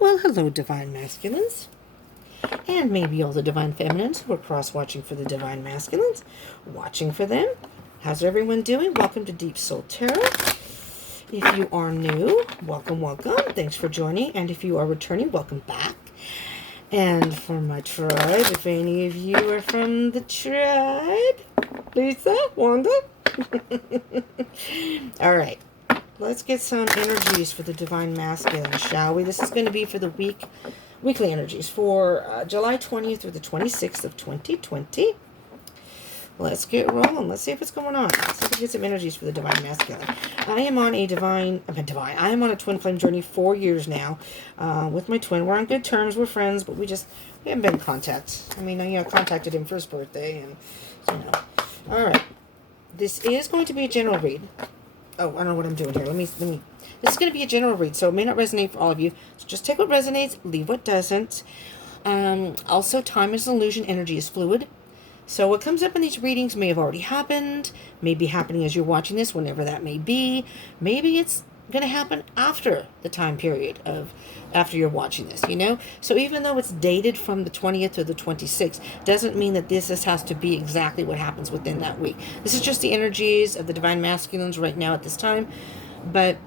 Well, hello, Divine Masculines, and maybe all the Divine Feminines who are cross-watching for the Divine Masculines, watching for them. How's everyone doing? Welcome to Deep Soul Tarot. If you are new, welcome, welcome. Thanks for joining. And if you are returning, welcome back. And for my tribe, if any of you are from the tribe, Lisa, Wanda. All right. Let's get some energies for the Divine Masculine, shall we? This is going to be for the weekly energies for July 20th through the 26th of 2020. Let's get rolling. Let's see what's going on. Let's see if we can get some energies for the Divine Masculine. I am on a I am on a twin flame journey 4 years now with my twin. We're on good terms. We're friends, but we haven't been in contact. I mean, I contacted him for his birthday, and All right. This is going to be a general read. Oh, I don't know what I'm doing here. Let me. This is going to be a general read, so it may not resonate for all of you. So just take what resonates, leave what doesn't. Also, time is an illusion. Energy is fluid. So what comes up in these readings may have already happened, may be happening as you're watching this, whenever that may be. Maybe it's going to happen after the time period of after you're watching this, So even though it's dated from the 20th to the 26th, doesn't mean that this has to be exactly what happens within that week. This is just the energies of the Divine Masculines right now at this time. But,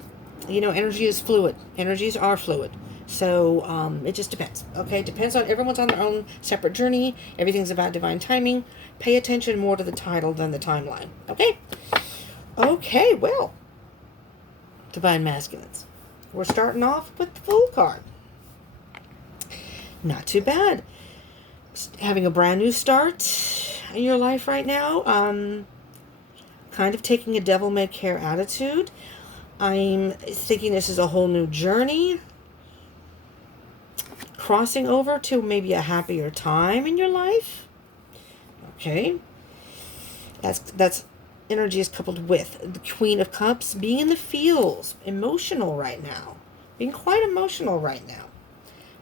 energy is fluid. Energies are fluid. So it just depends. Okay, depends on everyone's on their own separate journey. Everything's about divine timing. Pay attention more to the title than the timeline. Okay, well, Divine Masculines. We're starting off with the Fool card. Not too bad. Having a brand new start in your life right now. Kind of taking a devil-may-care attitude. I'm thinking this is a whole new journey. Crossing over to maybe a happier time in your life. Okay. That's energy is coupled with the Queen of Cups, being in the feels, emotional right now. Being quite emotional right now.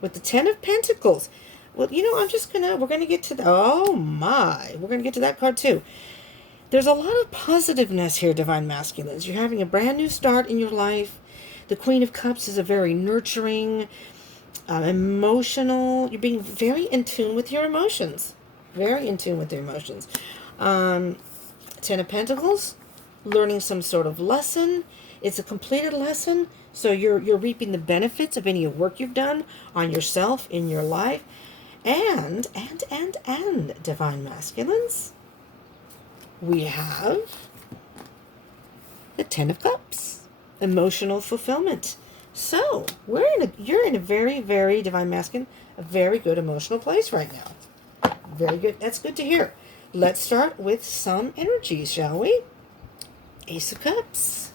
With the Ten of Pentacles. Well, we're going to get to we're going to get to that card too. There's a lot of positiveness here, Divine Masculines. You're having a brand new start in your life. The Queen of Cups is a very nurturing, emotional. You're being very in tune with your emotions. Very in tune with your emotions. Ten of Pentacles, learning some sort of lesson. It's a completed lesson, so you're reaping the benefits of any work you've done on yourself in your life. And Divine Masculines, we have the Ten of Cups, emotional fulfillment. So you're in a very, very Divine Masculine, a very good emotional place right now. Very good. That's good to hear. Let's start with some energies, shall we? Ace of Cups.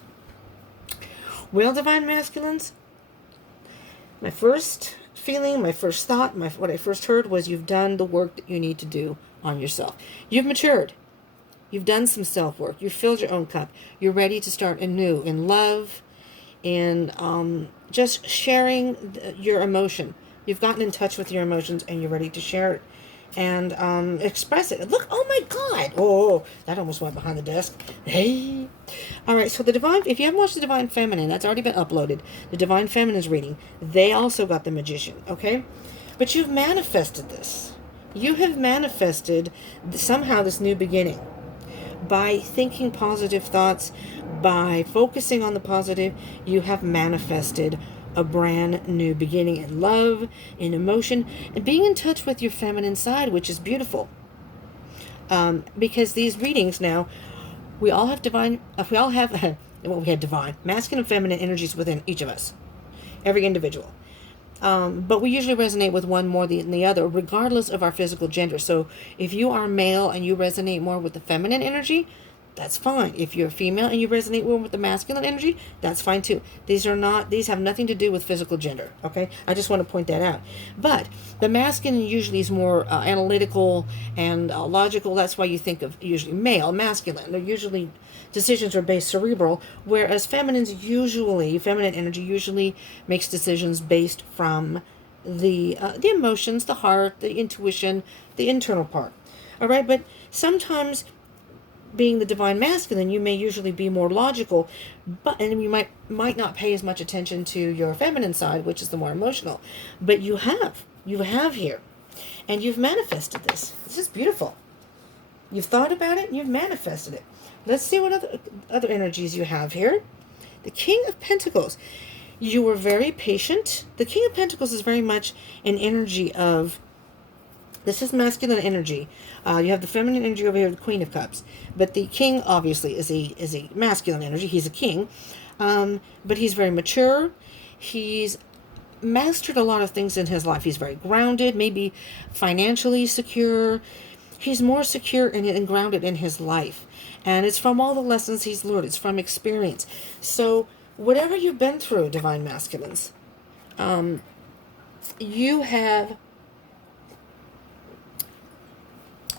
Well, Divine Masculines, my first feeling, my first thought, what I first heard was you've done the work that you need to do on yourself. You've matured. You've done some self-work. You've filled your own cup. You're ready to start anew in love, in just sharing your emotion. You've gotten in touch with your emotions and you're ready to share it and express it. Look, oh my God. Oh, that almost went behind the desk. Hey. All right, so if you haven't watched the Divine Feminine, that's already been uploaded. The Divine Feminine's reading. They also got the Magician, okay? But you've manifested this. You have manifested somehow this new beginning. By thinking positive thoughts, by focusing on the positive, you have manifested a brand new beginning in love, in emotion, and being in touch with your feminine side, which is beautiful. Because these readings now, we all have divine, masculine and feminine energies within each of us, every individual. But we usually resonate with one more than the other, regardless of our physical gender. So if you are male and you resonate more with the feminine energy, that's fine. If you're female and you resonate more with the masculine energy, that's fine too. These have nothing to do with physical gender, okay? I just want to point that out. But the masculine usually is more analytical and logical. That's why you think of usually male, masculine. They're usually, decisions are based cerebral, whereas feminine energy usually makes decisions based from the emotions, the heart, the intuition, the internal part. All right, but sometimes being the divine masculine, you may usually be more logical, and you might not pay as much attention to your feminine side, which is the more emotional. But you have here, and you've manifested this. This is beautiful. You've thought about it and you've manifested it. Let's see what other energies you have here. The King of Pentacles. You were very patient. The King of Pentacles is very much an energy of, this is masculine energy. You have the feminine energy over here, the Queen of Cups. But the King, obviously, is a masculine energy. He's a king. But he's very mature. He's mastered a lot of things in his life. He's very grounded, maybe financially secure. He's more secure and grounded in his life. And it's from all the lessons he's learned. It's from experience. So whatever you've been through, divine masculines, you have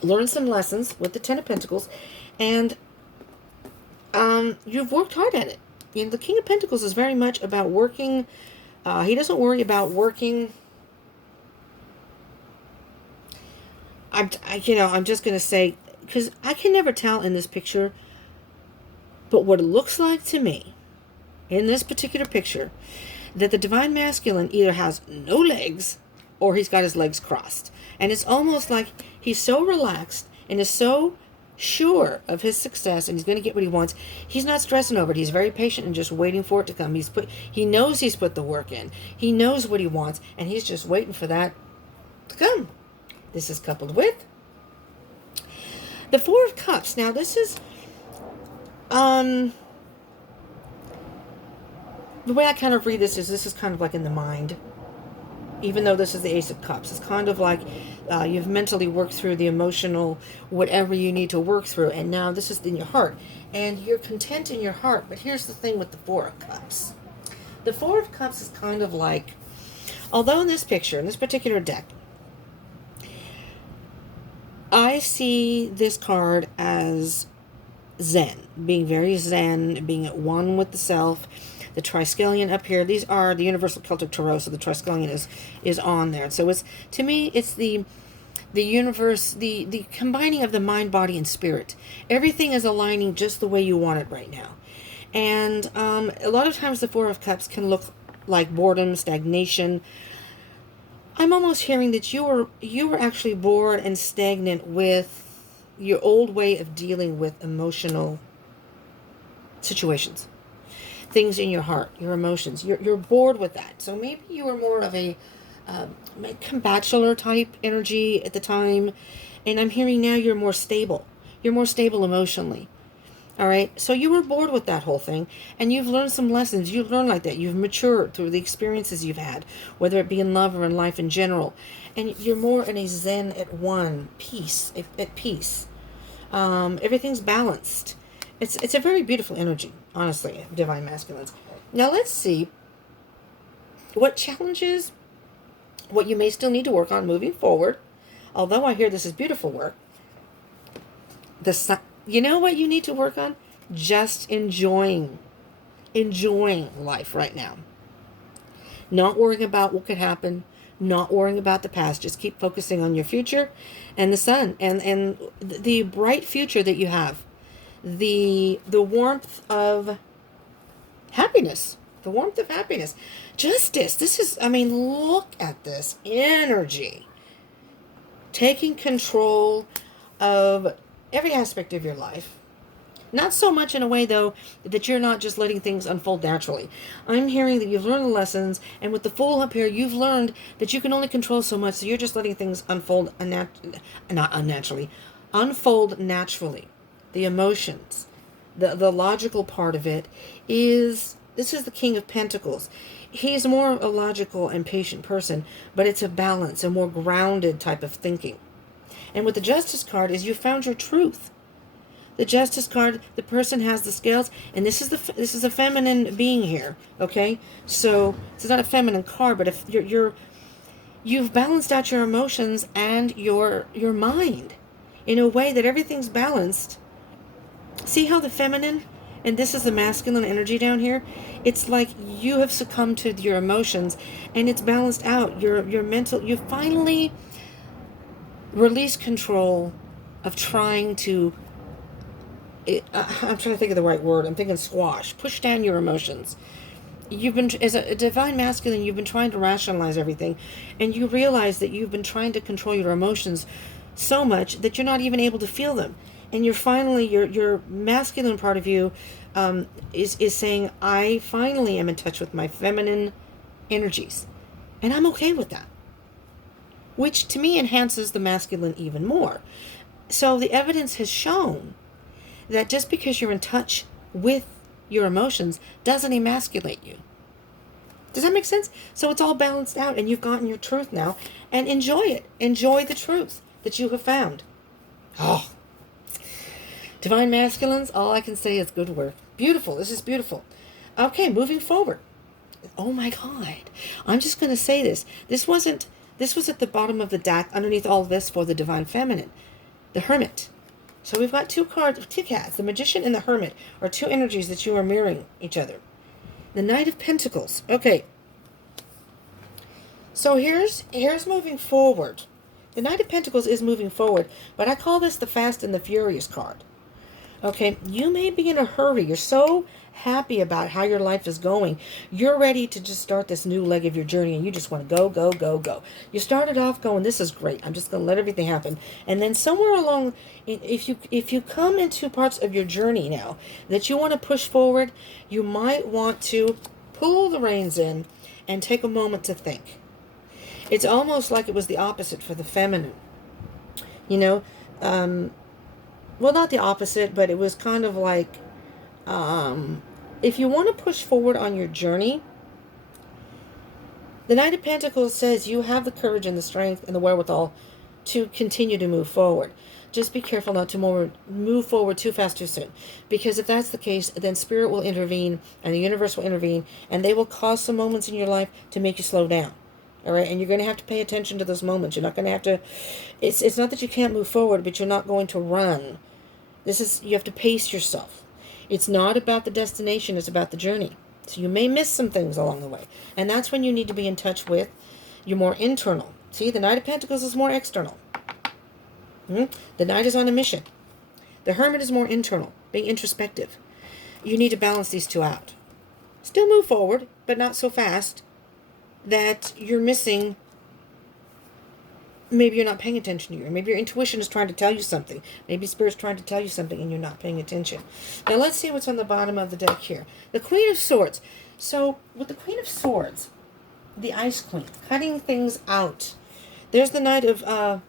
learned some lessons with the Ten of Pentacles, and you've worked hard at it. You know, the King of Pentacles is very much about working. He doesn't worry about working. I'm just going to say, because I can never tell in this picture, but what it looks like to me, in this particular picture, that the divine masculine either has no legs or he's got his legs crossed. And it's almost like he's so relaxed and is so sure of his success and he's going to get what he wants. He's not stressing over it. He's very patient and just waiting for it to come. He knows he's put the work in. He knows what he wants, and he's just waiting for that to come. This is coupled with the Four of Cups. Now, this is the way I kind of read this is kind of like in the mind. Even though this is the Ace of Cups, it's kind of like you've mentally worked through the emotional, whatever you need to work through, and now this is in your heart, and you're content in your heart. But here's the thing with the Four of Cups. The Four of Cups is kind of like, although in this picture, in this particular deck, I see this card as Zen, being very Zen, being at one with the self. The triskelion up here, these are the Universal Celtic Tarot, so the triskelion is on there. So it's, to me, it's the universe, the combining of the mind, body, and spirit. Everything is aligning just the way you want it right now. And a lot of times the Four of Cups can look like boredom, stagnation. I'm almost hearing that you were actually bored and stagnant with your old way of dealing with emotional situations. Things in your heart, your emotions. You're bored with that. So maybe you were more of a bachelor type energy at the time. And I'm hearing now you're more stable. You're more stable emotionally. All right. So you were bored with that whole thing. And you've learned some lessons. You've learned like that. You've matured through the experiences you've had, whether it be in love or in life in general. And you're more in a Zen at one, peace, at peace. Everything's balanced. It's a very beautiful energy, honestly, divine masculines. Now let's see what challenges, what you may still need to work on moving forward. Although I hear this is beautiful work. You know what you need to work on? Just enjoying life right now. Not worrying about what could happen. Not worrying about the past. Just keep focusing on your future and the sun and the bright future that you have. The warmth of happiness. The warmth of happiness. Justice. This is, look at this energy. Taking control of every aspect of your life. Not so much in a way, though, that you're not just letting things unfold naturally. I'm hearing that you've learned the lessons, and with the Fool up here, you've learned that you can only control so much, so you're just letting things unfold unfold naturally. The emotions, the logical part of it is, this is the King of Pentacles. He's more a logical and patient person, but it's a balance, a more grounded type of thinking. And with the Justice card is you found your truth. The Justice card, the person has the scales, and this is a feminine being here, okay? So it's not a feminine card, but if you've balanced out your emotions and your mind in a way that everything's balanced. See how the feminine, and this is the masculine energy down here? It's like you have succumbed to your emotions, and it's balanced out. Your mental, you finally release control of trying to I'm trying to think of the right word. I'm thinking squash. Push down your emotions. You've been, as a divine masculine, you've been trying to rationalize everything, and you realize that you've been trying to control your emotions so much that you're not even able to feel them. And you're finally, your masculine part of you is saying, I finally am in touch with my feminine energies. And I'm okay with that. Which to me enhances the masculine even more. So the evidence has shown that just because you're in touch with your emotions doesn't emasculate you. Does that make sense? So it's all balanced out, and you've gotten your truth now, and enjoy it. Enjoy the truth that you have found. Oh, divine masculines, all I can say is good work. Beautiful. This is beautiful. Okay, moving forward. Oh my God. I'm just going to say this. This was at the bottom of the deck underneath all this for the divine feminine. The Hermit. So we've got two cards, two cats. The Magician and the Hermit are two energies that you are mirroring each other. The Knight of Pentacles. Okay. So here's moving forward. The Knight of Pentacles is moving forward, but I call this the Fast and the Furious card. Okay, you may be in a hurry. You're so happy about how your life is going. You're ready to just start this new leg of your journey, and you just want to go, go, go, go. You started off going, this is great. I'm just going to let everything happen. And then somewhere along, if you come into parts of your journey now that you want to push forward, you might want to pull the reins in and take a moment to think. It's almost like it was the opposite for the feminine. You know, well, not the opposite, but it was kind of like, if you want to push forward on your journey, the Knight of Pentacles says you have the courage and the strength and the wherewithal to continue to move forward. Just be careful not to move forward too fast too soon. Because if that's the case, then Spirit will intervene and the universe will intervene, and they will cause some moments in your life to make you slow down. All right, and you're going to have to pay attention to those moments. You're not going to have to, it's not that you can't move forward, but you're not going to run. You have to pace yourself. It's not about the destination, it's about the journey. So you may miss some things along the way. And that's when you need to be in touch with your more internal. See, the Knight of Pentacles is more external. The Knight is on a mission. The Hermit is more internal, being introspective. You need to balance these two out. Still move forward, but not so fast that you're missing. Maybe you're not paying attention to you. Maybe your intuition is trying to tell you something. Maybe Spirit's trying to tell you something and you're not paying attention. Now let's see what's on the bottom of the deck here. The Queen of Swords. So with the Queen of Swords, the Ice Queen, cutting things out. There's the Knight of, oh,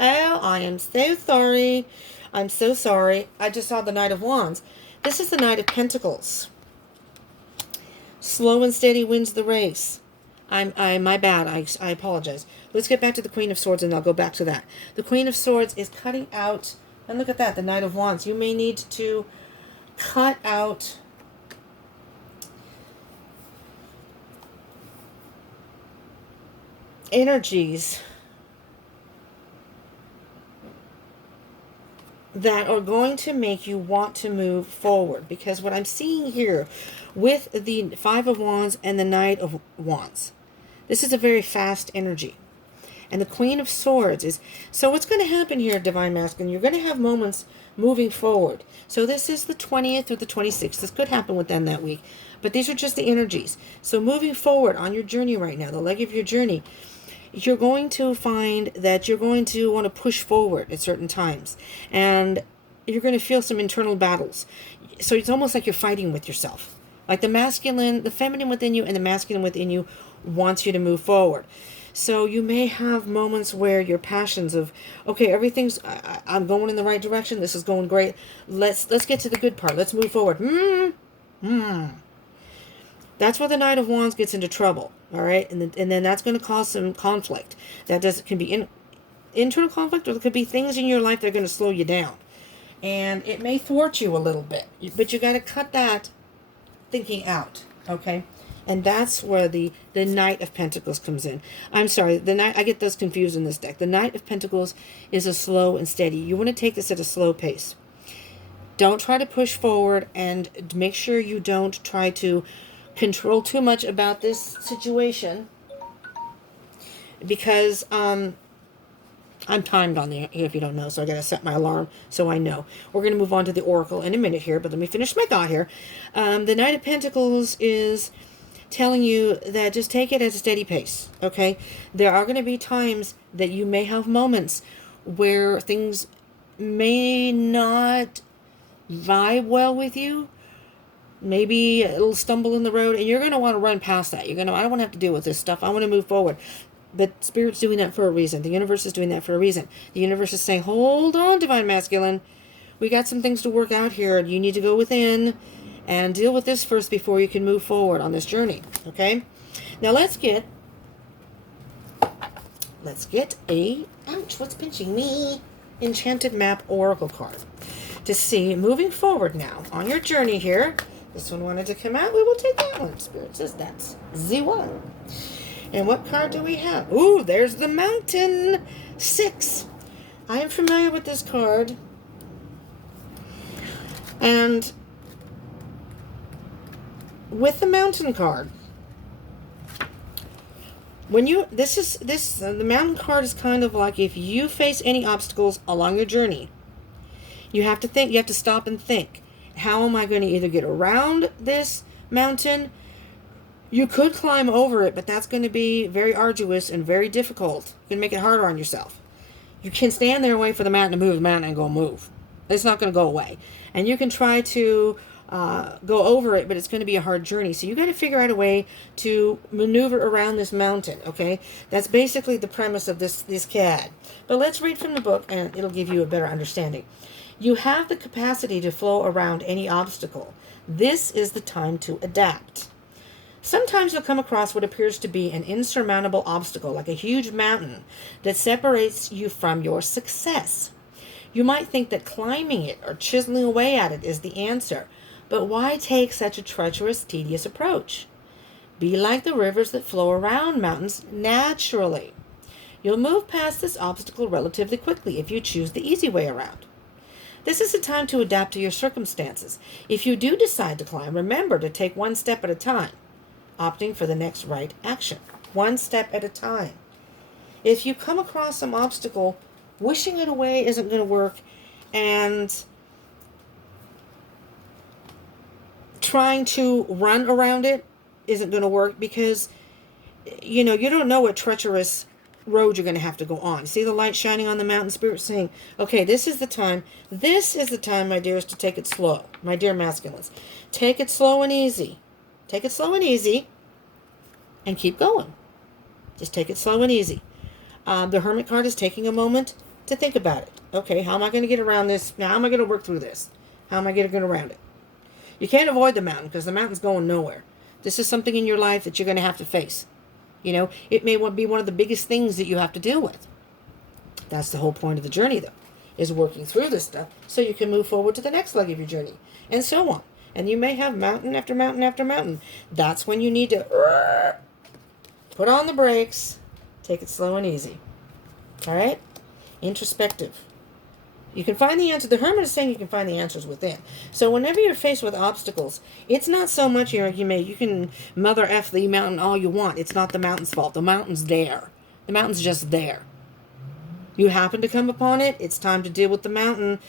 I am so sorry. I'm so sorry. I just saw the Knight of Wands. This is the Knight of Pentacles. Slow and steady wins the race. My bad. I apologize. Let's get back to the Queen of Swords, and I'll go back to that. The Queen of Swords is cutting out, and look at that, the Knight of Wands. You may need to cut out energies that are going to make you want to move forward. Because what I'm seeing here with the Five of Wands and the Knight of Wands, this is a very fast energy. And the Queen of Swords is, so what's going to happen here, Divine Masculine, you're going to have moments moving forward. So this is the 20th through the 26th. This could happen within that week. But these are just the energies. So moving forward on your journey right now, the leg of your journey, you're going to find that you're going to want to push forward at certain times. And you're going to feel some internal battles. So it's almost like you're fighting with yourself. Like the masculine, the feminine within you and the masculine within you wants you to move forward. So you may have moments where your passions of, okay, everything's, I'm going in the right direction. This is going great. Let's get to the good part. Let's move forward. That's where the Knight of Wands gets into trouble. All right. And then that's going to cause some conflict. Can be internal conflict, or there could be things in your life that are going to slow you down. And it may thwart you a little bit, but you got to cut that thinking out. Okay. And that's where the Knight of Pentacles comes in. I'm sorry, the Knight, I get those confused in this deck. The Knight of Pentacles is a slow and steady. You want to take this at a slow pace. Don't try to push forward, and make sure you don't try to control too much about this situation. Because I'm I'm timed on the, if you don't know, so I got to set my alarm so I know. We're going to move on to the Oracle in a minute here, but let me finish my thought here. The Knight of Pentacles is telling you that just take it at a steady pace, okay? There are going to be times that you may have moments where things may not vibe well with you. Maybe a little stumble in the road, and you're going to want to run past that. You're going to, I don't want to have to deal with this stuff. I want to move forward. But Spirit's doing that for a reason. The universe is doing that for a reason. The universe is saying, hold on, Divine Masculine. We got some things to work out here. You need to go within and deal with this first before you can move forward on this journey. Okay? Now let's get a, ouch, what's pinching me? Enchanted Map Oracle card. To see, moving forward now, on your journey here. This one wanted to come out. We will take that one. Spirit says that's Z1. And what card do we have? Ooh, there's the Mountain 6. I am familiar with this card. And with the Mountain card, when you, the Mountain card is kind of like if you face any obstacles along your journey, you have to think, you have to stop and think. How am I going to either get around this mountain? You could climb over it, but that's going to be very arduous and very difficult. You can make it harder on yourself. You can stand there and wait for the mountain to move the mountain and go move. It's not going to go away. And you can try to go over it, but it's going to be a hard journey. So you got to figure out a way to maneuver around this mountain, okay? That's basically the premise of this CAD. But let's read from the book, and it'll give you a better understanding. You have the capacity to flow around any obstacle. This is the time to adapt. Sometimes you'll come across what appears to be an insurmountable obstacle, like a huge mountain, that separates you from your success. You might think that climbing it or chiseling away at it is the answer, but why take such a treacherous, tedious approach? Be like the rivers that flow around mountains naturally. You'll move past this obstacle relatively quickly if you choose the easy way around. This is a time to adapt to your circumstances. If you do decide to climb, remember to take one step at a time, opting for the next right action. One step at a time. If you come across some obstacle, wishing it away isn't going to work, and trying to run around it isn't going to work, because you don't know what treacherous road you're going to have to go on. See the light shining on the mountain? Spirit saying, okay, this is the time, my dears, to take it slow. My dear masculines, take it slow and easy. Take it slow and easy and keep going. Just take it slow and easy. The Hermit card is taking a moment to think about it. Okay, how am I going to get around this? Now, how am I going to work through this? How am I going to get around it? You can't avoid the mountain because the mountain's going nowhere. This is something in your life that you're going to have to face. It may be one of the biggest things that you have to deal with. That's the whole point of the journey, though, is working through this stuff so you can move forward to the next leg of your journey, and so on. And you may have mountain after mountain after mountain. That's when you need to put on the brakes, take it slow and easy. All right? Introspective. You can find the answer. The Hermit is saying you can find the answers within. So whenever you're faced with obstacles, it's not so much you can mother F the mountain all you want. It's not the mountain's fault. The mountain's there. The mountain's just there. You happen to come upon it. It's time to deal with the mountain.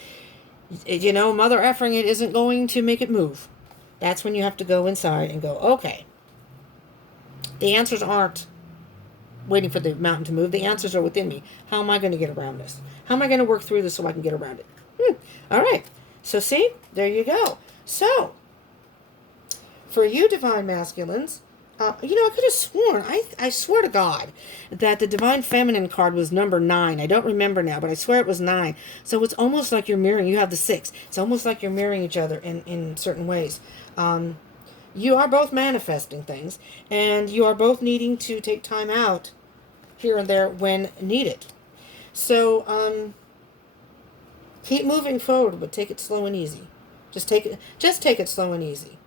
Mother effing it isn't going to make it move. That's when you have to go inside and go, okay. The answers aren't waiting for the mountain to move. The answers are within me. How am I going to get around this? How am I going to work through this so I can get around it? All right. So see, there you go. So, for you divine masculines, I could have sworn, I swear to God, that the divine feminine card was number 9. I don't remember now, but I swear it was 9. So it's almost like you're mirroring. You have the 6. It's almost like you're mirroring each other in certain ways. You are both manifesting things, and you are both needing to take time out here and there when needed. So, keep moving forward, but take it slow and easy. Just take it slow and easy.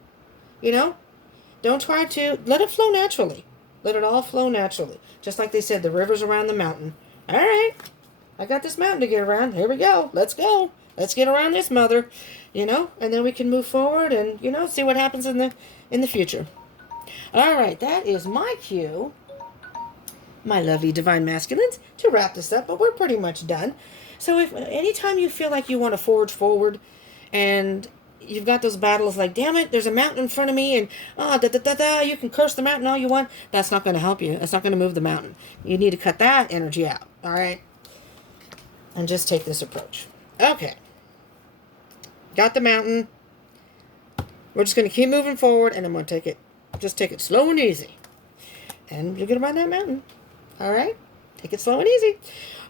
Don't try to, let it flow naturally. Let it all flow naturally. Just like they said, the river's around the mountain. All right, I got this mountain to get around. Here we go. Let's go. Let's get around this mother, and then we can move forward and, see what happens in the future. All right, that is my cue. my lovely Divine Masculines, to wrap this up, but we're pretty much done. So if anytime you feel like you want to forge forward and you've got those battles like, damn it, there's a mountain in front of me, and you can curse the mountain all you want, that's not going to help you. That's not going to move the mountain. You need to cut that energy out, all right? And just take this approach. Okay. Got the mountain. We're just going to keep moving forward, and I'm going to take it slow and easy. And you're going to run that mountain. All right? Take it slow and easy.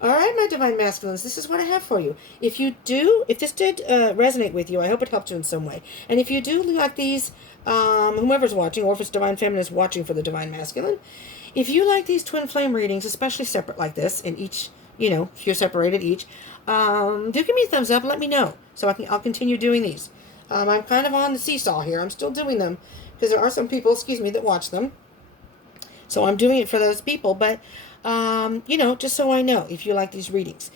All right, my Divine Masculines, this is what I have for you. If this did resonate with you, I hope it helped you in some way. And if you do like these, whomever's watching, or if it's Divine Feminine is watching for the Divine Masculine, if you like these twin flame readings, especially separate like this, in each, if you're separated each, do give me a thumbs up. Let me know so I'll continue doing these. I'm kind of on the seesaw here. I'm still doing them because there are some people, that watch them. So I'm doing it for those people, but just so I know if you like these readings.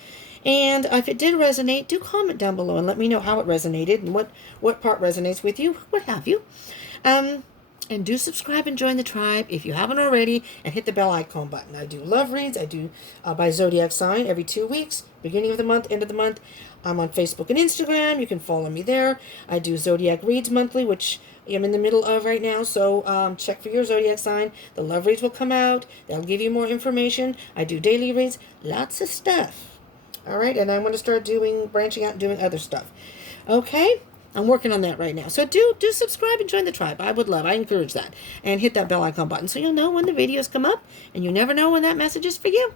And if it did resonate, do comment down below and let me know how it resonated and what part resonates with you, what have you. And do subscribe and join the tribe if you haven't already, and hit the bell icon button. I do love reads. I do by zodiac sign every 2 weeks, beginning of the month, end of the month. I'm on Facebook and Instagram. You can follow me there. I do zodiac reads monthly, which I'm in the middle of right now, so check for your zodiac sign. The love reads will come out. They'll give you more information. I do daily reads, lots of stuff. All right, and I want to start branching out and doing other stuff. Okay, I'm working on that right now. So do subscribe and join the tribe. I encourage that. And hit that bell icon button so you'll know when the videos come up, and you never know when that message is for you.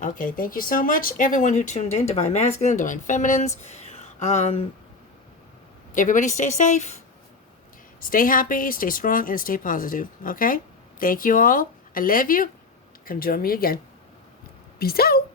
Okay, thank you so much, everyone who tuned in, Divine Masculine, Divine Feminines. Everybody stay safe. Stay happy, stay strong, and stay positive, okay? Thank you all. I love you. Come join me again. Peace out.